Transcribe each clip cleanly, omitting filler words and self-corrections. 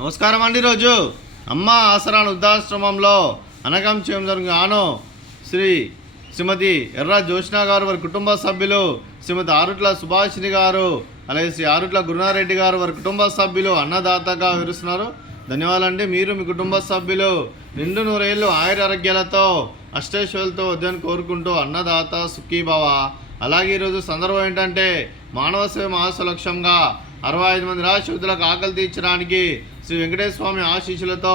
నమస్కారం అండి. రోజు అమ్మ ఆసరా వృద్ధాశ్రమంలో అనగంచేయం జరుగును శ్రీమతి ఎర్ర జ్యోత్స్న గారు, వారి కుటుంబ సభ్యులు, శ్రీమతి ఆరుట్ల సుభాషిణి గారు, అలాగే శ్రీ ఆరుట్ల గురునారెడ్డి గారు, వారి కుటుంబ సభ్యులు అన్నదాతగా వివరిస్తున్నారు. ధన్యవాదాలండి. మీరు మీ కుటుంబ సభ్యులు నిండు నూరేళ్ళు ఆయురారోగ్యాలతో అష్టైశ్వర్యాలతో వద్దని కోరుకుంటూ అన్నదాత సుఖీభవ. అలాగే ఈరోజు సందర్భం ఏంటంటే మానవ సేవ మహాస లక్ష్యంగా 65 మంది రాష్ట్రులకు ఆకలి తీర్చడానికి శ్రీ వెంకటేశ్వర స్వామి ఆశీస్సులతో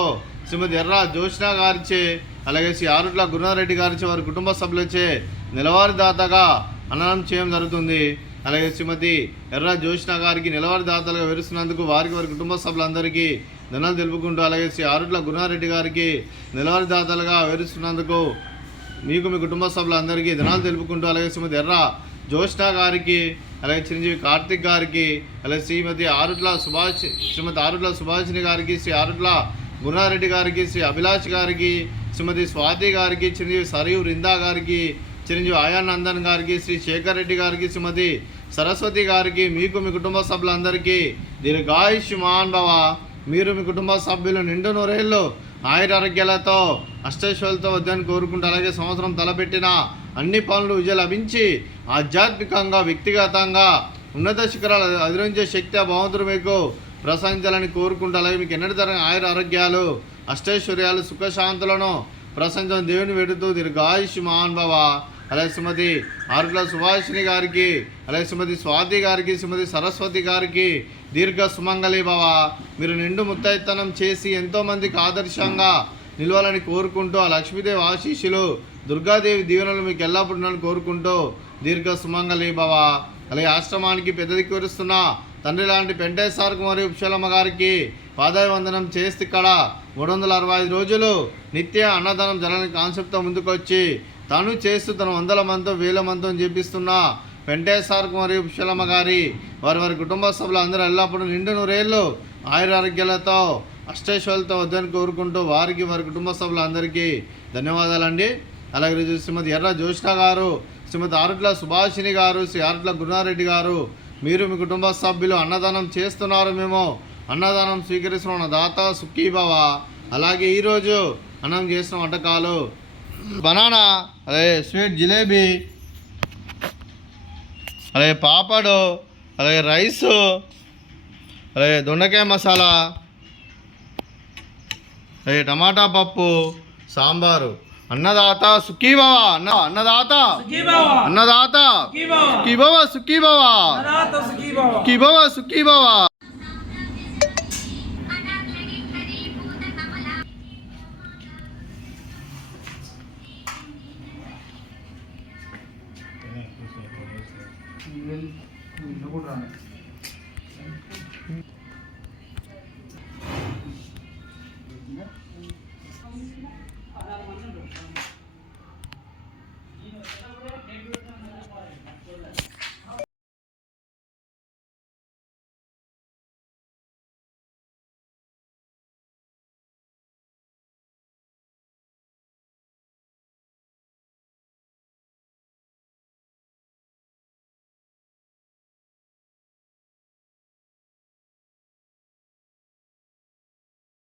శ్రీమతి ఎర్ర జ్యోత్స్న గారిచే, అలాగే శ్రీ ఆరుట్ల గురునారెడ్డి గారిచే, వారి కుటుంబ సభ్యులచే నెలవారీ దాతగా అన్నదానం చేయడం జరుగుతుంది. అలాగే శ్రీమతి ఎర్ర జ్యోత్స్న గారికి నెలవారీ దాతలుగా వివరిస్తున్నందుకు వారి కుటుంబ సభ్యులందరికీ ధన్యవాదాలు తెలుపుకుంటూ, అలాగే శ్రీ ఆరుట్ల గురునారెడ్డి గారికి నెలవారీ దాతలుగా వివరిస్తున్నందుకు మీకు మీ కుటుంబ సభ్యులందరికీ ధన్యవాదాలు తెలుపుకుంటూ, అలాగే శ్రీమతి ఎర్ర జ్యోత్స్న గారికి, అలాగే చిరంజీవి కార్తిక్ గారికి, అలాగే శ్రీమతి ఆరుట్ల సుభాషిణి గారికి, శ్రీ ఆరుట్ల గురునారెడ్డి గారికి, శ్రీ అభిలాష్ గారికి, శ్రీమతి స్వాతి గారికి, చిరంజీవి సరియు రిందా గారికి, చిరంజీవి ఆయానందన్ గారికి, శ్రీ శేఖర్ రెడ్డి గారికి, శ్రీమతి సరస్వతి గారికి, మీకు మీ కుటుంబ సభ్యులందరికీ దీర్ఘాయుష్మాన్ భవ. మీరు మీ కుటుంబ సభ్యులు నిండు నూరేళ్ళు ఆయురారోగ్యాలతో అష్టైశ్వర్యాలతో వద్దని కోరుకుంటూ, అలాగే సంవత్సరం తలపెట్టిన అన్ని పనులు విజయం లభించి ఆధ్యాత్మికంగా వ్యక్తిగతంగా ఉన్నత శిఖరాలు అధిరోహించే శక్తి ఆ భగవంతుడు మీకు ప్రసాదించాలని కోరుకుంటూ, అలాగే మీకు ఎన్నటి తరగతి ఆయురారోగ్యాలు అష్టైశ్వర్యాలు సుఖశాంతులను ప్రసంగించిన దేవుని వేడుతూ దీర్ఘాయుష్మాన్ భవ. అలాగే శ్రీమతి ఆరుట్ల సుభాషిణి గారికి, అలాగే శ్రీమతి స్వాతి గారికి, శ్రీమతి సరస్వతి గారికి దీర్ఘ సుమంగళి భవ. మీరు నిండు ముత్తైతనం చేసి ఎంతోమందికి ఆదర్శంగా నిలవాలని కోరుకుంటూ, ఆ లక్ష్మీదేవి ఆశీస్సులు దుర్గాదేవి దీవెనలు మీకు ఎల్లప్పుడూ కోరుకుంటూ దీర్ఘ సుమంగళి భవ. అలాగే ఆశ్రమానికి పెద్ద దిక్కు విరుస్తున్న తండ్రి లాంటి పెంటేశ్వరకు మరియు ఉప్షలమ్మ గారికి పాదాభివందనం చేస్తే ఇక్కడ 365 రోజులు నిత్య అన్నదానం జరగని కాన్సెప్ట్తో ముందుకొచ్చి తాను చేస్తూ తన 100 మందితో 1000 మందితో చేపిస్తున్న పెంటేశ్వరకు మరియు ఉప్షలమ్మ గారి వారి కుటుంబ సభ్యులు అందరూ ఎల్లప్పుడూ నిండు నూరేళ్ళు ఆయురారోగ్యాలతో అష్టైశ్వర్యాలతో వద్దని కోరుకుంటూ వారి కుటుంబ సభ్యులందరికీ ధన్యవాదాలండి. అలాగే ఈరోజు శ్రీమతి ఎర్ర జ్యోత్స్న గారు, శ్రీమతి ఆరుట్ల సుభాషిణి గారు, శ్రీ ఆరుట్ల గురునారెడ్డి గారు, మీరు మీ కుటుంబ సభ్యులు అన్నదానం చేస్తున్నారు, మేము అన్నదానం స్వీకరిస్తున్న దాత సుఖీభవ. అలాగే ఈరోజు అన్నం చేసిన వంటకాలు బనానా, అలాగే స్వీట్ జిలేబీ, అలాగే పాపడు, అలాగే రైసు, అలాగే దొండకాయ మసాలా, అలాగే టమాటా పప్పు, సాంబారు. అన్నదాత సుఖీభవ. అన్నదాత అన్నదాత సుఖీభవ సుఖీభవ సుఖీభవ సుఖీభవ. కూడా